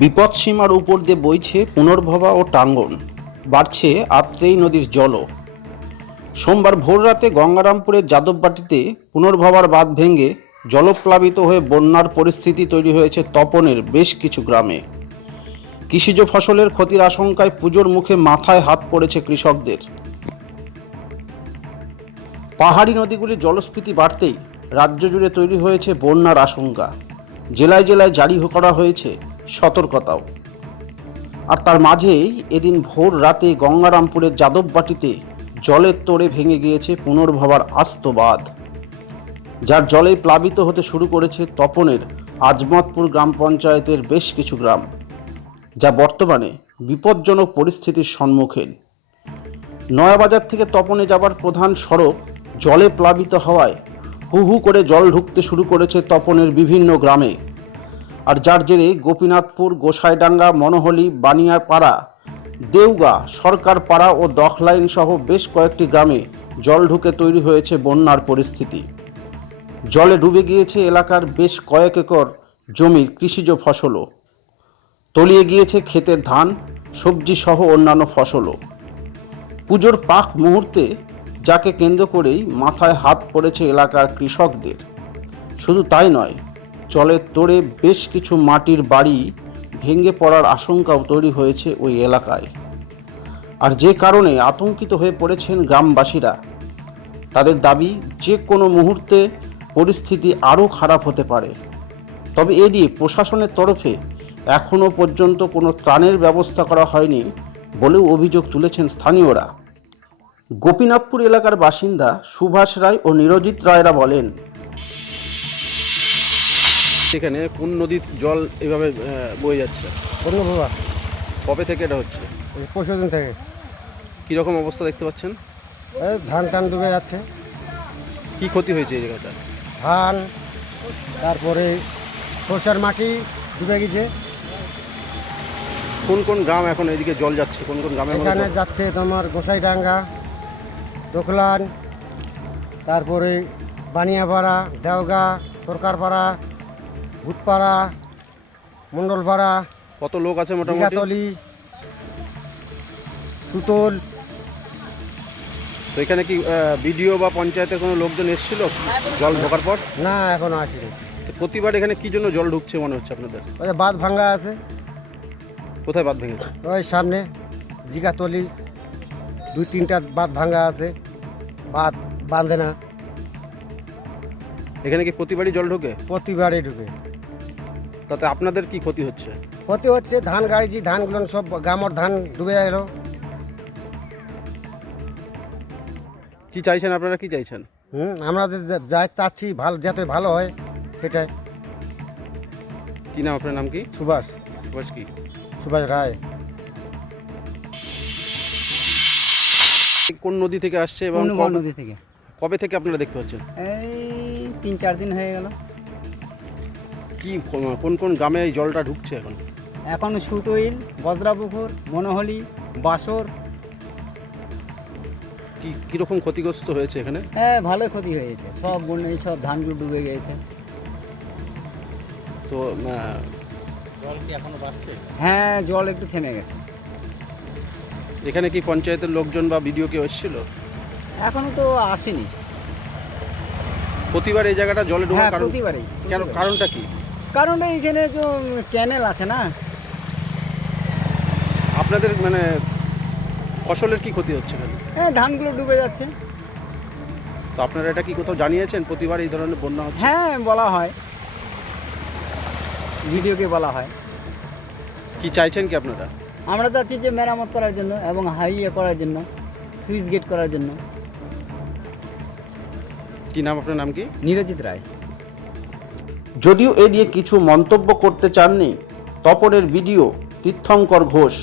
বিপদসীমার উপর দিয়ে বইছে পুনর্ভবা ও টাঙ্গন, বাড়ছে আত্রেই নদীর জলও। সোমবার ভোররাতে গঙ্গারামপুরের যাদববাটিতে পুনর্ভবার বাঁধ ভেঙে জলপ্লাবিত হয়ে বন্যার পরিস্থিতি তৈরি হয়েছে তপনের বেশ কিছু গ্রামে। কৃষিজ ফসলের ক্ষতির আশঙ্কায় পুজোর মুখে মাথায় হাত পড়েছে কৃষকদের। পাহাড়ি নদীগুলির জলস্ফীতি বাড়তেই রাজ্য জুড়ে তৈরি হয়েছে বন্যার আশঙ্কা। জেলায় জেলায় জারি করা হয়েছে সতর্কতাও। আর তার মাঝেই এদিন ভোর রাতে গঙ্গারামপুরের যাদববাটিতে জলের তোড়ে ভেঙে গিয়েছে পুনর্ভবার আস্ত বাঁধ, যার জলে প্লাবিত হতে শুরু করেছে তপনের আজমতপুর গ্রাম পঞ্চায়েতের বেশ কিছু গ্রাম, যা বর্তমানে বিপজ্জনক পরিস্থিতির সম্মুখীন। নয়াবাজার থেকে তপনে যাবার প্রধান সড়ক জলে প্লাবিত হওয়ায় হু হু করে জল ঢুকতে শুরু করেছে তপনের বিভিন্ন গ্রামে। আর যার জেরে গোপীনাথপুর, গোসাইডাঙ্গা, মনোহলি, বানিয়াপাড়া, দেউগা, সরকারপাড়া ও দখলাইন সহ বেশ কয়েকটি গ্রামে জল ঢুকে তৈরি হয়েছে বন্যার পরিস্থিতি। জলে ডুবে গিয়েছে এলাকার বেশ কয়েক একর জমির কৃষিজ ফসলও, তলিয়ে গিয়েছে ক্ষেতের ধান, সবজি সহ অন্যান্য ফসলও। পুজোর পাক মুহূর্তে যাকে কেন্দ্র করেই মাথায় হাত পড়েছে এলাকার কৃষকদের। শুধু তাই নয়, জলের তোড়ে বেশ কিছু মাটির বাড়ি ভেঙে পড়ার আশঙ্কাও তৈরি হয়েছে ওই এলাকায়। আর যে কারণে আতঙ্কিত হয়ে পড়েছেন গ্রামবাসীরা। তাদের দাবি, যে কোনো মুহূর্তে পরিস্থিতি আরও খারাপ হতে পারে। তবে এ নিয়ে প্রশাসনের তরফে এখনও পর্যন্ত কোনো ত্রাণের ব্যবস্থা করা হয়নি বলেও অভিযোগ তুলেছেন স্থানীয়রা। গোপীনাথপুর এলাকার বাসিন্দা সুভাষ রায় ও নিরজিৎ রায়রা বলেন, এখানে কোন নদীর জল এভাবে বয়ে যাচ্ছে? পুনর্ভবা কবে থেকে এটা হচ্ছে? পরশুদিন থেকে। কীরকম অবস্থা দেখতে পাচ্ছেন? ধান টান ডুবে যাচ্ছে, কি ক্ষতি হয়েছে এই জায়গাটা? ধান, তারপরে সরষের মাটি ডুবে গেছে। কোন কোন গ্রাম এখন এদিকে জল যাচ্ছে? কোন কোন গ্রামের এখানে মধ্যে? যাচ্ছে তোমার গোসাইডাঙ্গা, দোকলান, তারপরে বানিয়াপাড়া, দেওগা, সরকারপাড়া, ভূতপাড়া, মণ্ডলপাড়া, কত লোক আছে মোটামুটি? গাতলি, সুতল। তো এখানে কি বিডিও বা পঞ্চায়েতের কোনো লোকজন এসেছিল জল ঢোকার পর? না, এখনো আসেনি। তো প্রতিবার এখানে কি জন্য জল ঢুকছে মনে হচ্ছে আপনাদের? ওই বাঁধ ভাঙ্গা আছে, কোথায় বাঁধ ভেঙেছে? ওই সামনে জিগাতলি 2-3টা বাঁধ ভাঙ্গা আছে, বাঁধ বাঁধে না, এখানে কি প্রতিবারই জল ঢোকে? প্রতিবারই ঢুকে। তাতে আপনাদের কি ক্ষতি হচ্ছে? ক্ষতি হচ্ছে, ধান গাড়িছি, ধানগুলো সব গামর ধান ডুবে গেল। কি চাইছেন আপনারা, কি চাইছেন? আমরা যা চাচ্ছি ভালো, যাতে ভালো হয় সেটাই। কি নাম আপনার? নাম কি? সুভাষ সুভাষ কি? সুভাষ রায়। কোন নদী থেকে আসছে এবং নদী থেকে। কবে থেকে আপনারা দেখতে পাচ্ছেন? এই 3-4 দিন হয়ে গেল। কি কোন কোন গ্রামে এই জলটা ঢুকছে এখন? এখন সুতইল, বজ্রাপুকুর, মনোহলি, বাসর। কি কীরকম ক্ষতিগ্রস্ত হয়েছে এখানে? হ্যাঁ, ভালো ক্ষতি হয়েছে, সব বন্যা, সব ধানগুলো ডুবে গিয়েছে। তো জল কি এখনো বাড়ছে? হ্যাঁ, জল একটু থেমে গেছে। এখানে কি পঞ্চায়েতের লোকজন বা বিডিও কেউ এসেছিল? এখনো তো আসেনি। প্রতিবার এই জায়গাটা জলে হ্যাঁ, ঢোকার কারণ প্রতিবারই। কেন, কারণটা কি? কারণটা এখানে তো ক্যানেল আছে না। আপনাদের মানে ফসলের কি ক্ষতি হচ্ছে এখানে? হ্যাঁ, ধানগুলো ডুবে যাচ্ছে। তো আপনারা এটা কি কোথাও জানিয়েছেন প্রতিবার এই ধরনের বন্যা হচ্ছে? হ্যাঁ, বলা হয়, ভিডিওকে বলা হয়। কি চাইছেন কি আপনারা? আমরা চাচ্ছি যে মেরামত করার জন্য এবং হাইওয়ে করার জন্য, সুইচ গেট করার জন্য। কি নাম আপনার? নাম কি? নিরজিৎ রায়। যদিও এ নিয়ে কিছু মন্তব্য করতে চাননি তপনের বিডিও তীর্থঙ্কর ঘোষ।